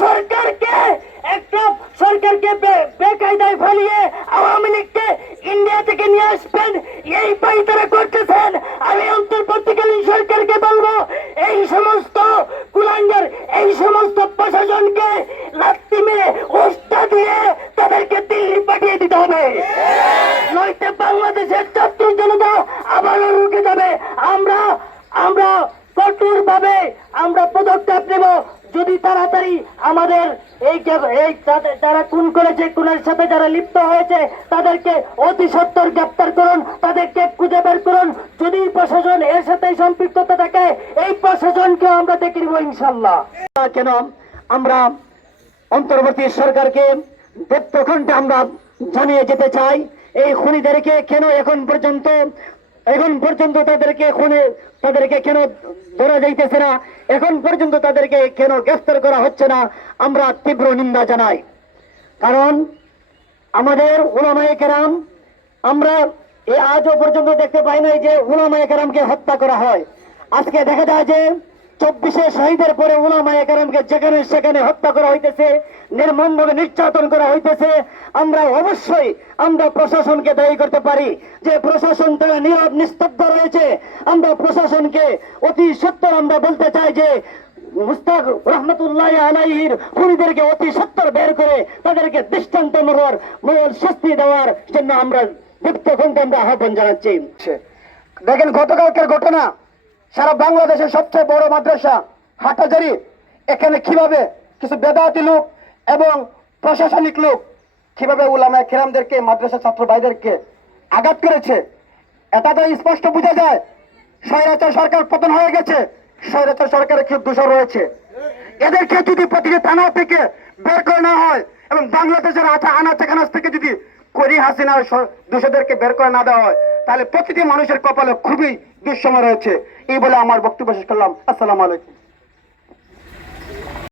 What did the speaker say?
সরকারকে, একটা সরকারকে বেকায়দায় ফেলিয়ে আওয়ামী লীগকে ইন্ডিয়া থেকে নিয়ে আসবেন। এই পাই তারা করতেছেন। আমি অন্তর্বর্তীকালীন সরকারকে বলব, এই সমস্ত কুলাঙ্গার, এই সমস্ত প্রশাসনকে লাত্তি মেরে ওস্তা দিয়ে তাদেরকে দিল্লি পাঠিয়ে দিতে হবে। নয়তো বাংলাদেশের ছাত্র জনতা আবারও রুখে যাবে। আমরা আমরা কঠোর ভাবে আমরা পদক্ষেপ নেব। যদি তাড়াতাড়ি আমাদের এই এই যারা খুন করেছে খুনের সাথে যারা লিপ্ত হয়েছে, তাদেরকে অতি সত্তর গ্রেপ্তার করুন তাদেরকে খুঁজে বের করুন। যদি প্রশাসন এর সাথে সম্পৃক্ততা থাকে, এই প্রশাসনকে আমরা দেখে নিব ইনশাল্লাহ কেন? আমরা অন্তর্বর্তী সরকারকে প্রখণ্ডে আমরা জানিয়ে যেতে চাই, এই খুনিদেরকে কেন এখন পর্যন্ত এখন পর্যন্ত তাদেরকে খুনে, তাদেরকে কেন ধরা যাইতেছে না? এখন পর্যন্ত তাদেরকে কেন গ্রেফতার করা হচ্ছে না? আমরা তীব্র নিন্দা জানাই। কারণ আমাদের ওলামায়ে কেরাম, আমরা এ আজও পর্যন্ত দেখতে পাই নাই যে ওলামায়ে কেরামকে হত্যা করা হয়। আজকে দেখা যায় যে চব্বিশে শহীদের পরে ওলামায়ে কেরামকে যেখানে সেখানে হত্যা করা হইতেছে, নির্মমভাবে নির্যাতন করা হইতেছে, আমরা অবশ্যই আমরা প্রশাসনকে দায়ী করতে পারি যে প্রশাসন তারা নীরব, নিস্তব্ধ রয়েছে। আমরা প্রশাসনকে অতি সত্তর আমরা বলতে চাই যে মুস্তাক রহমতুল্লাহ আলাইহির খুনিদেরকে অতি সত্তর বের করে তাদেরকে দৃষ্টান্ত মহর মূল শাস্তি দেওয়ার জন্য আমরা কণ্ঠে আমরা আহ্বান জানাচ্ছি। দেখেন, গতকালকের ঘটনা সারা বাংলাদেশের সবচেয়ে বড় মাদ্রাসা হাটাজারি এখানে কীভাবে কিছু বেদাতি লোক এবং প্রশাসনিক লোক কীভাবে উলামায় খেরামদেরকে মাদ্রাসা ছাত্র ভাইদেরকে আঘাত করেছে, এটা তো স্পষ্ট বোঝা যায়। স্বৈরাচার সরকার পতন হয়ে গেছে, স্বৈরাচার সরকারের কি দূষণ রয়েছে। এদেরকে যদি প্রতিটি থানা থেকে বের করে না হয় এবং বাংলাদেশের আঠা আনাচে কানাচ থেকে যদি করি হাসিনা দোষীদেরকে বের করে না দেওয়া হয় তাহলে প্রতিটি মানুষের কপালে খুবই দুঃসময় রয়েছে। এই বলে আমার বক্তব্য শেষ করলাম। আসসালাম আলাইকুম।